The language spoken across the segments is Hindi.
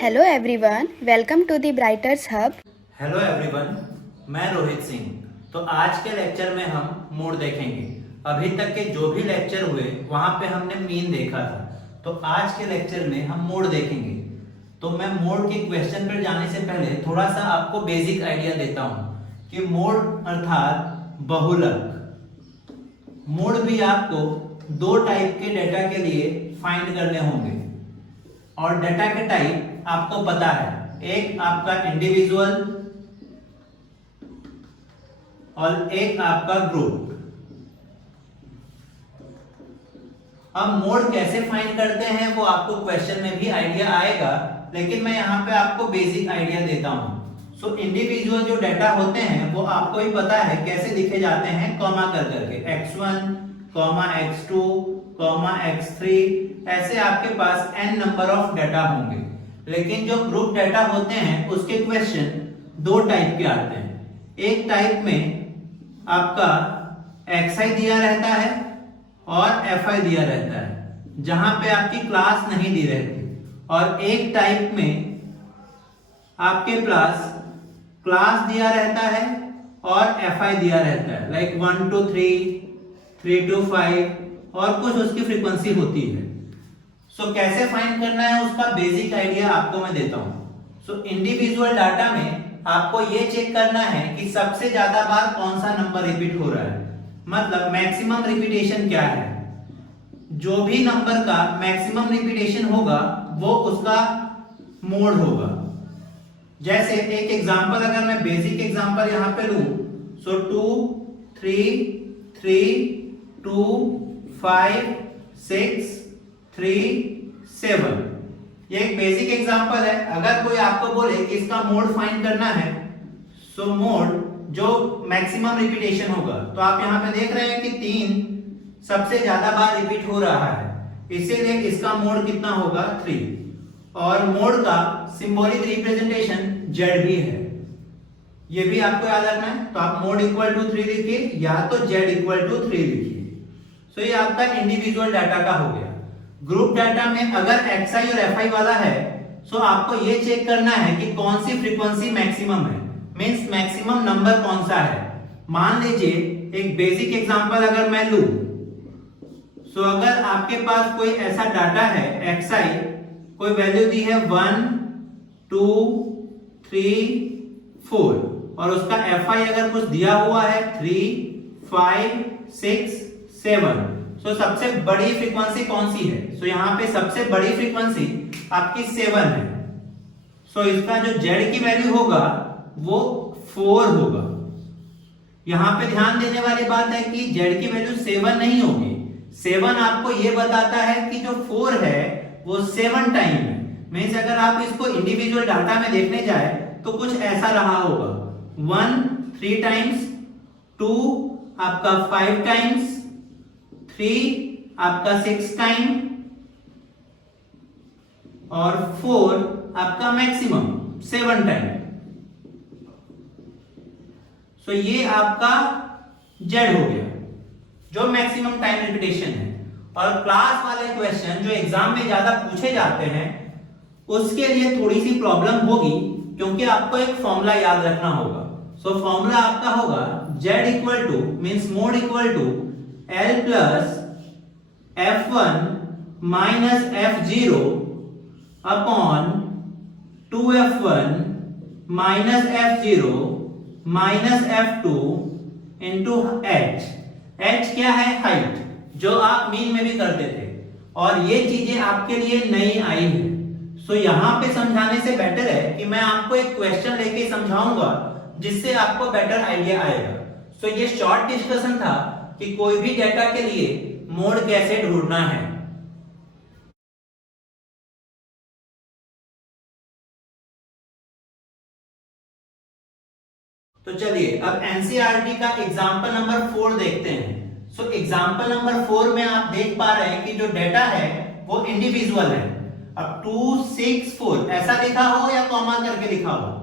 Hello everyone, welcome to the Brighters Hub. Hello everyone, मैं रोहित सिंह। तो आज के लेक्चर में हम मोड देखेंगे। अभी तक के जो भी लेक्चर हुए वहां पे हमने मीन देखा था, तो आज के लेक्चर में हम मोड देखेंगे। तो मैं मोड के क्वेश्चन पर जाने से पहले थोड़ा सा आपको बेसिक आइडिया देता हूं कि मोड अर्थात बहुलक। मोड भी आपको दो टाइप के डेटा के लिए फाइंड करने होंगे और डेटा के टाइप आपको पता है, एक आपका इंडिविजुअल और एक आपका ग्रुप। अब मोड कैसे फाइंड करते हैं वो आपको क्वेश्चन में भी आइडिया आएगा, लेकिन मैं यहां पे आपको बेसिक आइडिया देता हूं। सो इंडिविजुअल जो डेटा होते हैं वो आपको भी पता है कैसे लिखे जाते हैं, कॉमा कर करके x1, x2, x3, ऐसे आपके पास n नंबर ऑफ डेटा होंगे। लेकिन जो ग्रुप डेटा होते हैं उसके क्वेश्चन दो टाइप के आते हैं। एक टाइप में आपका xi दिया रहता है और fi दिया रहता है, जहां पे आपकी क्लास नहीं दी रहती। और एक टाइप में आपके पास क्लास दिया रहता है और fi दिया रहता है, लाइक 1 to 3, 3 to 5 और कुछ उसकी फ्रीक्वेंसी होती है। सो कैसे फाइंड करना है उसका बेसिक आइडिया आपको मैं देता हूं। सो इंडिविजुअल डाटा में आपको ये चेक करना है कि सबसे ज्यादा बार कौन सा नंबर रिपीट हो रहा है, मतलब मैक्सिमम रिपीटेशन क्या है। जो भी नंबर का मैक्सिमम रिपीटेशन होगा वो उसका मोड होगा। जैसे एक एग्जांपल अगर मैं बेसिक एग्जांपल यहां पे लूं, सो 2 3 3 2 5 6 3 7, ये एक बेसिक एग्जांपल है। अगर कोई आपको बोले कि इसका मोड फाइंड करना है, सो मोड जो मैक्सिमम रिपीटेशन होगा, तो आप यहां पे देख रहे हैं कि 3 सबसे ज्यादा बार रिपीट हो रहा है, इसीलिए इसका मोड कितना होगा 3। और मोड का सिंबॉलिक रिप्रेजेंटेशन z भी है, ये भी आपको याद रखना है। तो आप मोड इक्वल टू 3 लिखिए या तो z इक्वल टू 3 लिखिए। सो ये आपका इंडिविजुअल डाटा का हो गया। ग्रुप डाटा में अगर xi और fi वाला है, सो आपको ये चेक करना है कि कौन सी फ्रीक्वेंसी मैक्सिमम है, मींस मैक्सिमम नंबर कौन सा है। मान लीजिए एक बेसिक एग्जांपल अगर मैं लूं, सो अगर आपके पास कोई ऐसा डाटा है, xi कोई वैल्यू दी है 1 2 3 4 और उसका fi अगर कुछ दिया हुआ है 3 5 6 7, सो सबसे बड़ी फ्रीक्वेंसी कौन सी है? सो यहां पे सबसे बड़ी फ्रीक्वेंसी आपकी 7 है। सो इसका जो z की वैल्यू होगा वो 4 होगा। यहां पे ध्यान देने वाली बात है कि z की वैल्यू 7 नहीं होगी। 7 आपको ये बताता है कि जो 4 है वो 7 टाइम है। मींस अगर आप इसको इंडिविजुअल डाटा में देखने जाए तो कुछ ऐसा रहा होगा, 1 3 टाइम्स, 2 आपका 5 टाइम्स, 3 आपका 6 टाइम और 4 आपका मैक्सिमम 7 टाइम। सो ये आपका z हो गया जो मैक्सिमम टाइम रिपीटेशन है। और क्लास वाले क्वेश्चन जो एग्जाम में ज्यादा पूछे जाते हैं उसके लिए थोड़ी सी प्रॉब्लम होगी, क्योंकि आपको एक फॉर्मूला याद रखना होगा। सो फॉर्मूला आपका होगा z equal to means mode equal to l plus f1 minus f0 upon 2f1 minus f0 minus f2 into h। h क्या है? हाइट, जो आप मीन में भी करते थे और ये चीजें आपके लिए नई आई है। सो यहां पे समझाने से बेटर है कि मैं आपको एक क्वेश्चन लेके समझाऊंगा जिससे आपको बेटर आइडिया आएगा। सो ये शॉर्ट डिस्कशन था कि कोई भी डेटा के लिए मोड कैसे ढूंढना है। तो चलिए अब एनसीईआरटी का एग्जांपल नंबर 4 देखते हैं। सो एग्जांपल नंबर 4 में आप देख पा रहे हैं कि जो डेटा है वो इंडिविजुअल है। अब 2 6 4 ऐसा लिखा हो या कॉमा करके लिखा हो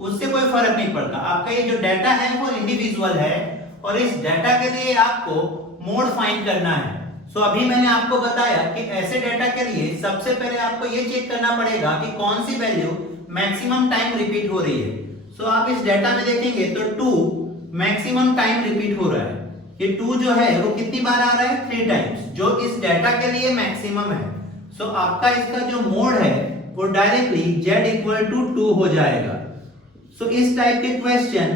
उससे कोई फर्क नहीं पड़ता, आपका ये जो डेटा है वो इंडिविजुअल है और इस डेटा के लिए आपको मोड फाइंड करना है। सो अभी मैंने आपको बताया कि ऐसे डेटा के लिए सबसे पहले आपको ये चेक करना पड़ेगा कि कौन सी वैल्यू मैक्सिमम टाइम रिपीट हो रही है। सो आप इस डेटा में देखेंगे तो 2 मैक्सिमम टाइम रिपीट हो रहा है। ये 2 जो है वो कितनी बार आ रहा है? 3 टाइम्स, जो इस डेटा के लिए मैक्सिमम है। सो आपका इसका जो मोड है वो डायरेक्टली z इक्वल टू 2 हो जाएगा। सो इस टाइप के क्वेश्चन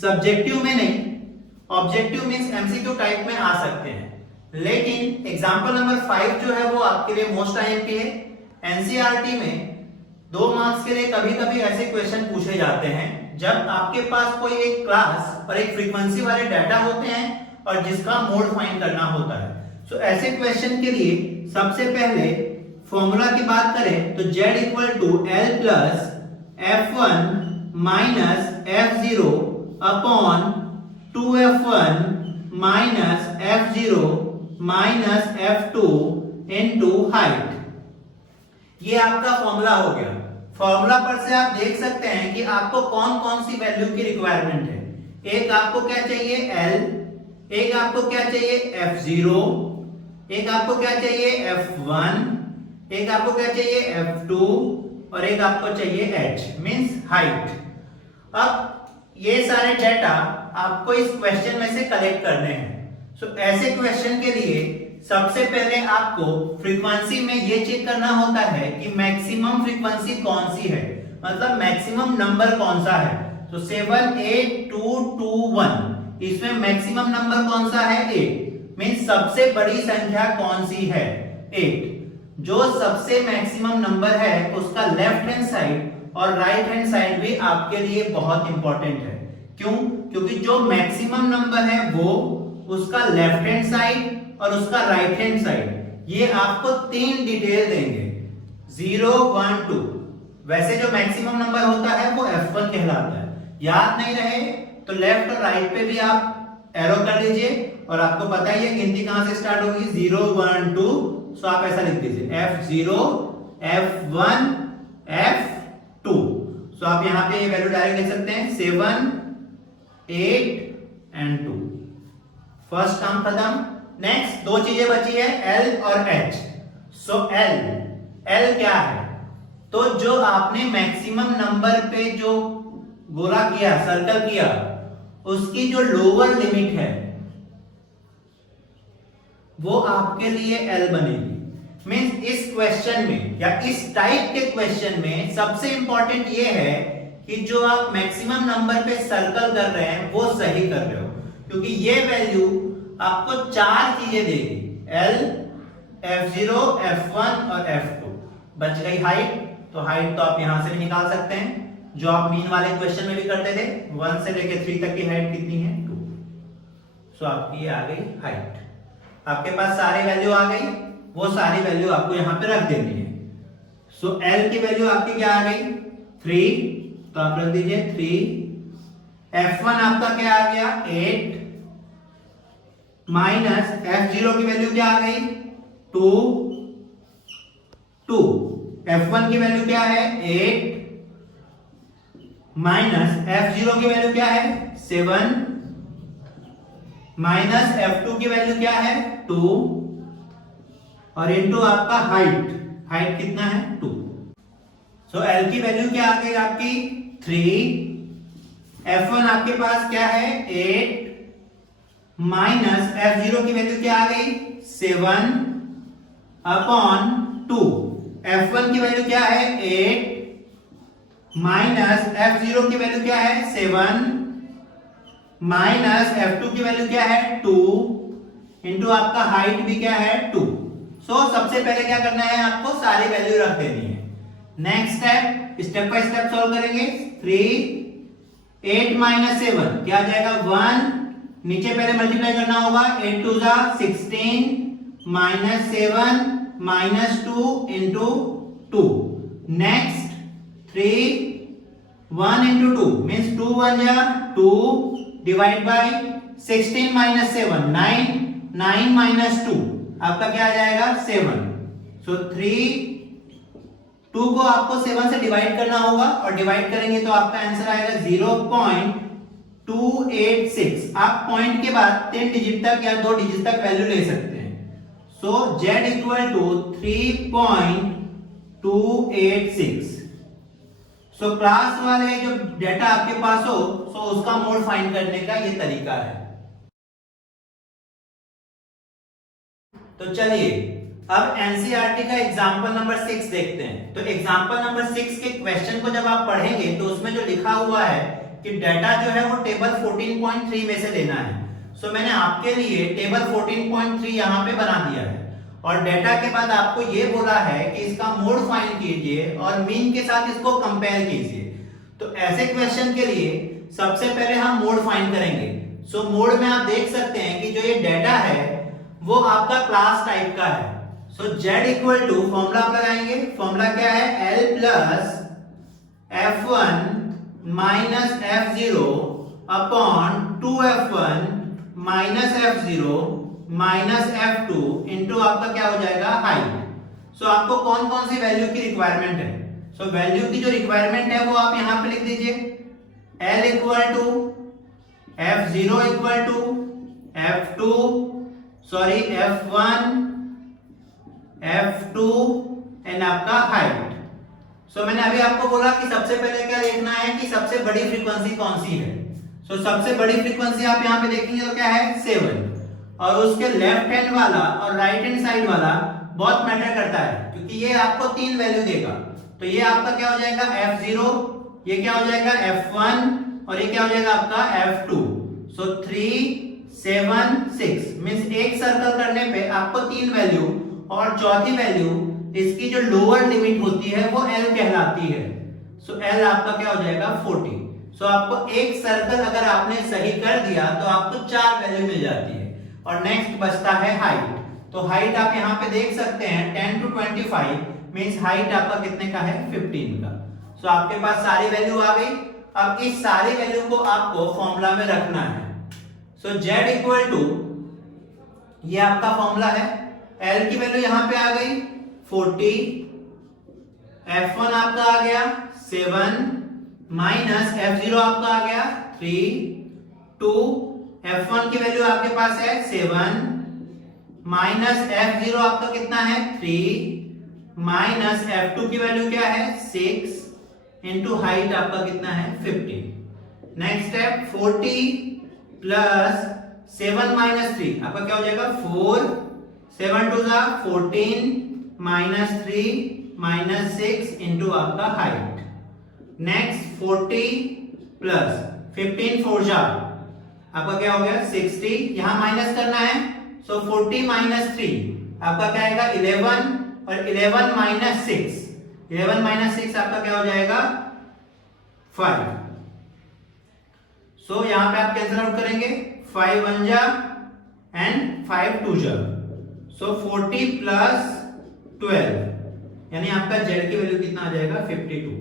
सब्जेक्टिव में नहीं, ऑब्जेक्टिव मींस एमसीक्यू टाइप में आ सकते हैं। लेकिन एग्जांपल नंबर 5 जो है वो आपके लिए मोस्ट आईएमपी है। एनसीईआरटी में 2 मार्क्स के लिए कभी-कभी ऐसे क्वेश्चन पूछे जाते हैं जब आपके पास कोई एक क्लास और एक फ्रीक्वेंसी वाले डाटा होते हैं और जिसका मोड फाइंड करना होता है। सो ऐसे क्वेश्चन के लिए सबसे पहले फॉर्मूला की बात करें तो z equal to l plus f1 minus f0 upon 2f1 minus f0 minus f2 into height. ये आपका फॉर्मूला हो गया। फॉर्मूला पर से आप देख सकते हैं कि आपको कौन कौन सी वैल्यू की रिक्वायरमेंट है। एक आपको क्या चाहिए? l, एक आपको क्या चाहिए? f0, एक आपको क्या चाहिए? f1, एक आपको क्या चाहिए? f2 और एक आपको चाहिए h मींस हाइट। अब ये सारे डेटा आपको इस क्वेश्चन में से कलेक्ट करने हैं। सो ऐसे क्वेश्चन के लिए सबसे पहले आपको फ्रीक्वेंसी में ये चेक करना होता है कि मैक्सिमम फ्रीक्वेंसी कौन सी है, मतलब मैक्सिमम नंबर कौन सा है। तो 7 8 2 2 1, इसमें मैक्सिमम नंबर कौन सा है? 8 मींस सबसे बड़ी संख्या कौन सी है? 8। जो सबसे मैक्सिमम नंबर है उसका लेफ्ट हैंड साइड और राइट हैंड साइड भी आपके लिए बहुत इंपॉर्टेंट है। क्यों? क्योंकि जो मैक्सिमम नंबर है वो उसका लेफ्ट हैंड साइड और उसका राइट हैंड साइड ये आपको 3 डिटेल देंगे, 0 1 2। वैसे जो मैक्सिमम नंबर होता है वो f1 कहलाता है। याद नहीं रहे तो लेफ्ट और राइट पे भी आप एरो कर लीजिए और आपको पता ही है गिनती कहां से स्टार्ट होगी, 0 1 2। सो आप ऐसा लिख दीजिए f0 f1 f2। सो आप यहां पे ये वैल्यू डायरेक्ट लिख सकते हैं 7 8 एंड 2। फर्स्ट काम खत्म। नेक्स्ट 2 चीजें बची है, L और H। सो L क्या है? तो जो आपने मैक्सिमम नंबर पे जो गोला किया, सर्कल किया, उसकी जो लोअर लिमिट है वो आपके लिए L बनेगी। मींस इस क्वेश्चन में या इस टाइप के क्वेश्चन में सबसे इंपॉर्टेंट ये है कि जो आप मैक्सिमम नंबर पे सर्कल कर रहे हैं वो सही कर रहे हो, क्योंकि ये वैल्यू आपको 4 चीजें देगी, L, f0, f1 और f2। बच गई हाइट, तो हाइट तो आप यहां से भी निकाल सकते हैं, जो आप मीन वाले क्वेश्चन में भी करते थे। 1 से लेकर 3 तक की हाइट कितनी है? 2। सो आपकी ये आ गई हाइट। आपके पास सारी वैल्यू आ गई, वो सारी वैल्यू आपको यहां पे रख देनी है। सो L की वैल्यू आपकी क्या आ गई? 3, तो आप रख दीजिए 3। f1 आपका क्या आ गया? 8 माइनस f0 की वैल्यू क्या आ गई? 2 2। f1 की वैल्यू क्या है? 8 माइनस f0 की वैल्यू क्या है? 7 माइनस f2 की वैल्यू क्या है? 2 और इनटू आपका हाइट कितना है? 2। सो L की वैल्यू क्या आ गई आपकी? 3। f1 आपके पास क्या है? 8 माइनस f0 की वैल्यू क्या आ गई? 7 अपॉन 2। f1 की वैल्यू क्या है? 8 माइनस f0 की वैल्यू क्या है? 7 माइनस f2 की वैल्यू क्या है? 2 इंटू आपका हाइट भी क्या है? 2। सो सबसे पहले क्या करना है, आपको सारी वैल्यू रख देनी है। Next step by step solve करेंगे। 3 8 माइनस 7 क्या आ जाएगा? 1। नीचे पहले मल्टीप्लाई करना होगा, 8 2 जा 16 minus 7 minus 2 into 2। Next 3 1 into 2 means 2 1 जा 2 डिवाइड बाय 16 माइनस 7 9 9 माइनस 2 आपका क्या आ जाएगा? 7। सो 2 को आपको 7 से डिवाइड करना होगा और डिवाइड करेंगे तो आपका आंसर आएगा 0.286। आप पॉइंट के बाद 3 डिजिट तक या 2 डिजिट तक वैल्यू ले सकते हैं। So z equal to 3.286। So class वाले जो डेटा आपके पास हो सो उसका मोड फाइंड करने का ये तरीका है। तो चलिए अब एनसीईआरटी का एग्जांपल नंबर 6 देखते हैं। तो एग्जांपल नंबर 6 के क्वेश्चन को जब आप पढ़ेंगे तो उसमें जो लिखा हुआ है कि डेटा जो है वो टेबल 14.3 में से लेना है। सो मैंने आपके लिए टेबल 14.3 यहाँ पे बना दिया है और डेटा के बाद आपको ये बोला है कि इसका मोड फाइंड कीजिए और मीन के साथ इसको कंपेयर कीजिए। तो ऐसे क्वेश्चन के लिए सबसे पहले हम मोड फाइंड करेंगे। सो मोड में आप देख सकते हैं कि जो ये डेटा है वो आपका क्लास टाइप का है। सो z इक्वल टू फॉर्मूला आप लगाएंगे। फॉर्मूला क्या है? L plus F1 minus F0 upon 2F1 minus F0 minus F2 into आपका क्या हो जाएगा? हाइट। सो आपको कौन कौन सी वैल्यू की रिक्वायरमेंट है? सो वैल्यू की जो रिक्वायरमेंट है वो आप यहां पे लिख दीजिए। L equal to F0 equal to F1 F2 and आपका हाइट। सो मैंने अभी आपको बोला कि सबसे पहले क्या देखना है कि सबसे बड़ी फ्रीक्वेंसी कौन सी है। सो सबसे बड़ी फ्रीक्वेंसी आप यहाँ पे देखेंगे तो क्या है? 7। और उसके लेफ्ट हैंड वाला और राइट हैंड साइड वाला बहुत मैटर करता है क्योंकि ये आपको 3 वैल्यू देगा। तो ये आपका क्या हो जाएगा? F0, ये क्या हो जाएगा? F1 और ये क्या हो जाएगा आपका? F2। सो 3 7 6 मींस एक सर्कल करने पे आपको 3 वैल्यू और चौथी वैल्यू इसकी जो लोअर लिमिट होती है वो L कहलाती है। सो L आपका क्या हो जाएगा? 40। सो आपको एक सर्कल अगर आपने सही कर दिया तो आपको 4 वैल्यू मिल जाती है। और नेक्स्ट बचता है हाइट। तो हाइट आप यहाँ पे देख सकते हैं 10 to 25 मींस हाइट आपका कितने का है? 15 का। सो आपके पास सारी वैल्यू आ गई। अब इस सारी वैल्यू को आपको फॉर्मूला में रखना है। सो z इक्वल टू ये आपका फॉर्मूला है। L की वैल्यू यहां पे आ गई 40, F1 आपका आ गया 7 माइनस F0 आपका आ गया 3, 2 F1 की वैल्यू आपके पास है 7 माइनस F0 आपका कितना है? 3 माइनस F2 की वैल्यू क्या है? 6 इंटू हाइट आपका कितना है? 15। नेक्स्ट स्टेप 40 प्लस 7 माइनस 3 आपका क्या हो जाएगा? 4 7 टू 14 माइनस 3 माइनस 6 इंटू आपका हाइट। नेक्स्ट 40 प्लस 15 4 आपका क्या हो गया? 60। यहां माइनस करना है। सो 40 माइनस 3 आपका क्या आएगा? 11 और 11 माइनस 6 11 माइनस 6 आपका क्या हो जाएगा? 5। सो यहां पे आप कैंसिल आउट करेंगे 5 1 जा एंड 5 2 जा। सो 40 प्लस 12 यानी आपका z की वैल्यू कितना आ जाएगा? 52।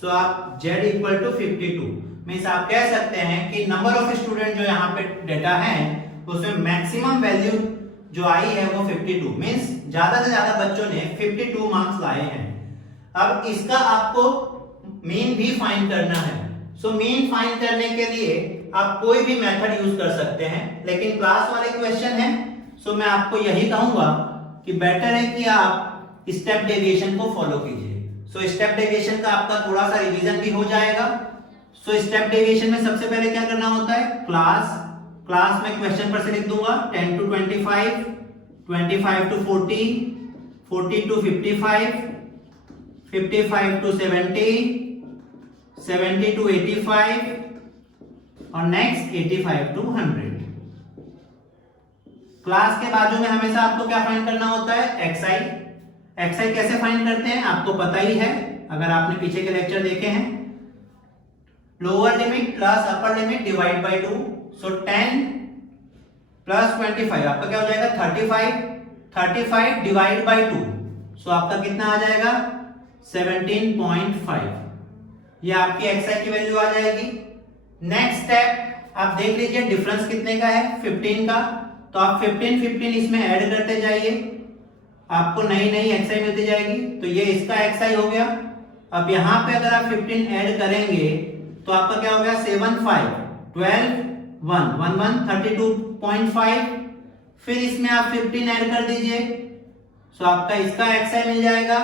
सो आप z इक्वल टू 52 मींस आप कह सकते हैं कि नंबर ऑफ स्टूडेंट जो यहाँ पे डेटा है उसमें मैक्सिमम वैल्यू जो आई है वो 52 मींस ज्यादा से ज्यादा बच्चों ने 52 मार्क्स लाए हैं। अब इसका आपको मीन भी फाइंड करना है। सो मीन फाइंड करने के लिए आप कोई भी मेथड यूज कर सकते हैं लेकिन क्लास वाले क्वेश्चन है सो मैं आपको यही कहूंगा कि बेटर है कि आप स्टेप डेविएशन को फॉलो कीजिए। सो स्टेप डेविएशन का आपका थोड़ा सा रिवीजन भी हो जाएगा। सो स्टेप डेविएशन में सबसे पहले क्या करना होता है? क्लास में क्वेश्चन पर से लिख दूंगा 10 to 25 25 to 40 40 to 55 55 to 70 70 to 85 और नेक्स्ट 85 to 100। क्लास के बाजू में हमेशा आपको क्या फाइंड करना होता है? xi कैसे फाइंड करते हैं आपको पता ही है अगर आपने पीछे के लेक्चर देखे हैं। Lower limit plus upper limit divide by 2। So 10 plus 25 आपका क्या हो जाएगा? 35 डिवाइड बाय 2। सो आपका कितना आ जाएगा? 17.5। ये आपकी xi की वैल्यू आ जाएगी। नेक्स्ट स्टेप आप देख लीजिए डिफरेंस कितने का है? 15 का। तो आप 15 इसमें ऐड करते जाइए आपको नई xi मिलती जाएगी। तो ये इसका xi हो गया। अब यहां पे अगर आप 15 ऐड करेंगे तो आपका क्या हो गया? 7 5 12 1 1 1 32.5। फिर इसमें आप 15 ऐड कर दीजिए सो आपका इसका एक्सआई मिल जाएगा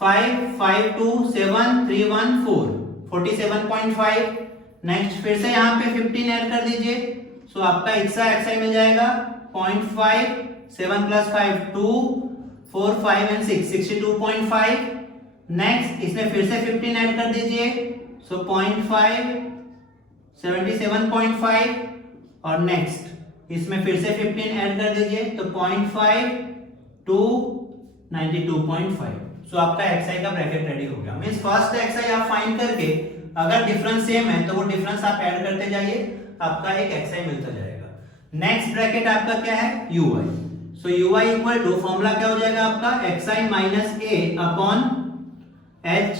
5 5 2 7 3 1 4 47.5। नेक्स्ट फिर से यहाँ पे 15 ऐड कर दीजिए। सो आपका इसका एक्सआई मिल जाएगा 0.5 7 + 5 2 4 5 and 6 62.5। नेक्स्ट इसमें फिर से 15 ऐड कर दीजिए। सो 0.5 77.5 और नेक्स्ट इसमें फिर से 15 ऐड कर दीजिए तो 0.5 2 92.5। सो आपका एक्सआई का ब्रैकेट रेडी हो गया। मींस फर्स्ट एक्सआई आप फाइंड करके अगर डिफरेंस सेम है तो वो डिफरेंस आप ऐड करते जाइए, आपका एक एक्सआई मिलता जाएगा। नेक्स्ट ब्रैकेट आपका क्या है ui। So ui equal to formula क्या हो जाएगा आपका xi minus a upon h।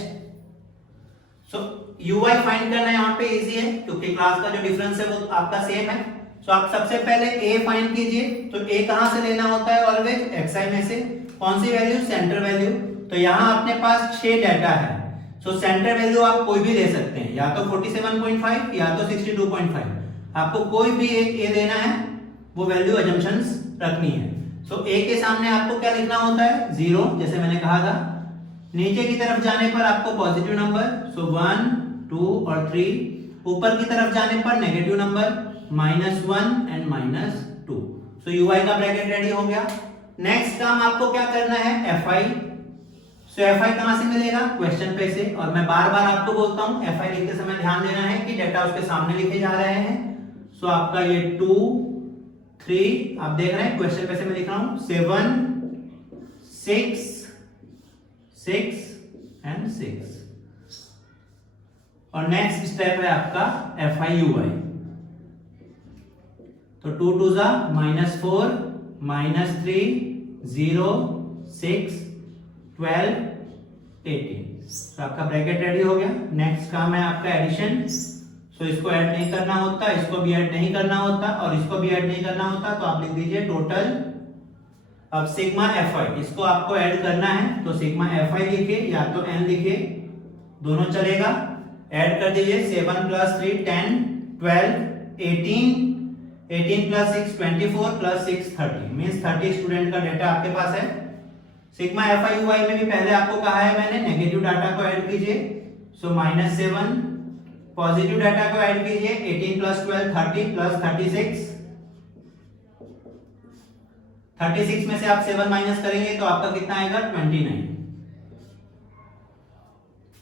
So ui find करना यहाँ पे इजी है क्योंकि क्लास का जो डिफरेंस है वो आपका सेम है। सो आप सबसे पहले a फाइंड कीजिए। तो a कहां से लेना होता है ऑलवेज xi में से। कौन सी वैल्यू सेंटर वैल्यू। तो यहाँ अपने पास 6 डाटा है। सो सेंटर वैल्यू आप कोई भी ले सकते हैं, या तो 47.5 या तो 62.5। आपको कोई भी एक a लेना है, वो वैल्यू अजम्पशंस रखनी है। सो a के सामने आपको क्या लिखना होता है 0 जैसे मैंने कहा था। नीचे की तरफ जाने पर आपको पॉजिटिव नंबर सो 1 2 और 3। ऊपर की तरफ जाने पर negative number -1 and -2। So ui का ब्रैकेट रेडी हो गया। नेक्स्ट काम आपको क्या करना है fi। सो fi कहां से मिलेगा क्वेश्चन पे से। और मैं बार बार आपको बोलता हूं fi लिखते समय ध्यान देना है कि डाटा उसके सामने लिखे जा रहे हैं। सो आपका ये 2 3 आप देख रहे हैं क्वेश्चन पे से मैं लिख रहा हूं 7 6 6 एंड 6। और नेक्स्ट स्टेप है आपका fi ui। तो 2 2 जा -4 -3 0 6 12 18। तो आपका ब्रैकेट रेडी हो गया। नेक्स्ट काम है आपका एडिशन। सो इसको ऐड नहीं करना होता, इसको भी ऐड नहीं करना होता और इसको भी ऐड नहीं करना होता। तो आप लिख दीजिए टोटल। अब सिग्मा fi इसको आपको ऐड करना है तो सिग्मा fi लिखिए या तो n लिखिए, दोनों चलेगा। ऐड कर दीजिए 7 + 3 10 12 18 18 + 6 24 + 6 30 मींस 30 स्टूडेंट का डाटा आपके पास है। सिग्मा fi ui में भी पहले आपको कहा है मैंने नेगेटिव डाटा को ऐड कीजिए। सो -7 पॉजिटिव डाटा को ऐड कीजिए 18 + 12 30 + 36। 36 में से आप 7 माइनस करेंगे तो आपका कितना आएगा 29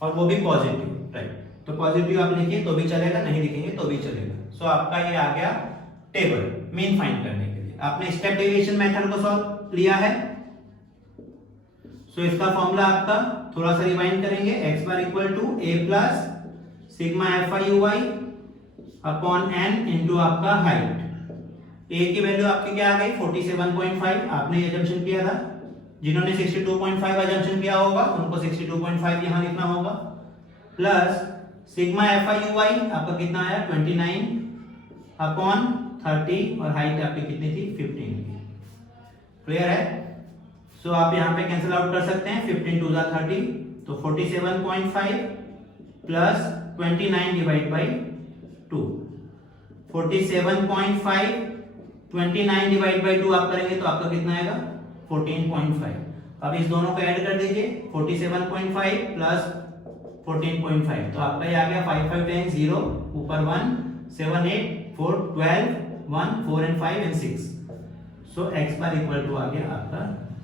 और वो भी पॉजिटिव, राइट। तो पॉजिटिव आप लिखिए तो भी चलेगा, नहीं लिखेंगे तो भी चलेगा। सो आपका ये आ गया टेबल मीन फाइंड करने के लिए। आपने स्टेप डेविएशन मेथड को सॉल्व लिया है। सो इसका फॉर्मूला आपका थोड़ा सा रिवाइंड करेंगे x bar equal to a plus sigma fi ui upon n into आपका हाइट। a की वैल्यू आपकी क्या आ गई 47.5 आपने अजम्पशन किया था। जिन्होंने 62.5 अजम्पशन किया होगा उनको 62.5 यहां लिखना होगा प्लस सिग्मा fi ui आपका कितना आया 29 अपॉन 30 और हाइट आपकी कितनी थी 15। क्लियर है। सो आप यहां पे कैंसिल आउट कर सकते हैं 15 2 30 तो 47.5 plus 29 divide by 2 47.5 29 divide by 2 आप करेंगे तो आपका कितना आएगा 14.5। अब इस दोनों को ऐड कर दीजिए 47.5 प्लस 14.5 तो आपका ये आ गया 5 5 10 0 ऊपर 1 7 8 4 12 1 4 and 5 and 6। सो x बार इक्वल टू आ गया आपका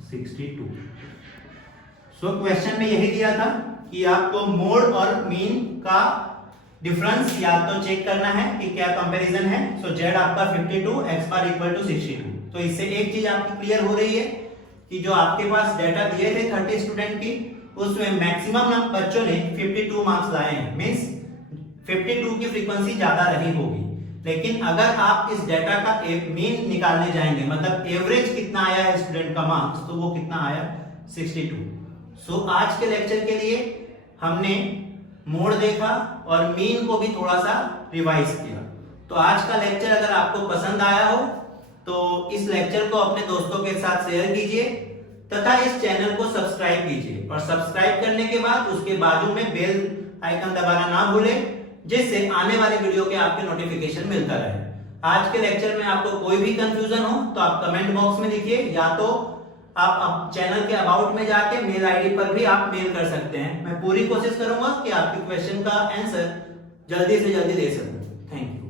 62। सो क्वेश्चन में यही दिया था कि आपको मोड और मीन का डिफरेंस या तो चेक करना है कि क्या कंपैरिजन है। सो z आपका 52 x बार इक्वल टू 62। तो इससे एक चीज आपकी क्लियर हो रही है कि जो आपके पास डाटा दिए थे 30 स्टूडेंट की उसमें मैक्सिमम बच्चों ने 52 मार्क्स लाए हैं। मींस 52 की फ्रीक्वेंसी ज्यादा रही होगी। लेकिन अगर आप इस डाटा का मीन निकालने जाएंगे मतलब एवरेज कितना आया है स्टूडेंट का मार्क्स तो वो कितना आया 62। सो आज के लेक्चर के लिए हमने मोड देखा और मीन को भी थोड़ा सा रिवाइज किया। तो आज का लेक्चर अगर आपको पसंद आया हो तो इस लेक्चर को अपने दोस्तों के साथ शेयर कीजिए तथा इस चैनल को सब्सक्राइब कीजिए और सब्सक्राइब करने के बाद उसके बाजू में बेल आइकन दबाना ना भूलें जिससे आने वाली वीडियो के आपके नोटिफिकेशन मिलता रहे। आज के लेक्चर में आपको कोई भी कंफ्यूजन हो तो आप कमेंट बॉक्स में लिखिए या तो आप चैनल के अबाउट में जाके मेल आईडी पर भी आप मेल कर सकते हैं। मैं पूरी कोशिश करूंगा कि आपके क्वेश्चन का आंसर जल्दी से जल्दी दे सकूं। Thank you.